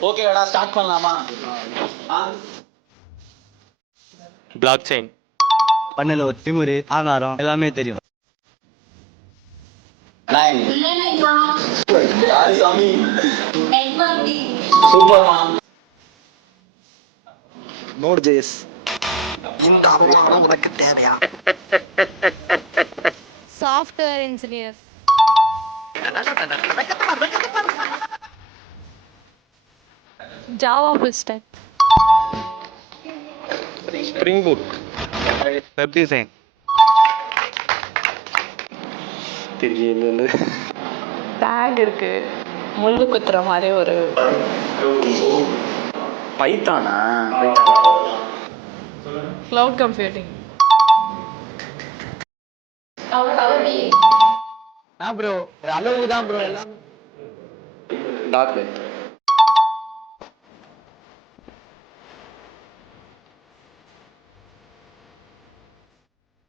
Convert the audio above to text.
ஓகேடா, ஸ்டார்ட் பண்ணலாமா? Block chain. பண்ணல ஒரு திமுரு ஆகாரம் எல்லாமே தெரியும். சூப்பர். Node JS. இந்த அவமானம் உனக்கு தேவையா? Software engineer. Java full stack. Spring Boot. Web design. தெரியல. டேக் இருக்கு, முள்ளு குத்துற மாதிரி ஒரு பைத்தானா? Cloud computing. ப்ரோ அளவுக்கு தான் ப்ரோ எல்லாம். டாக்டர்.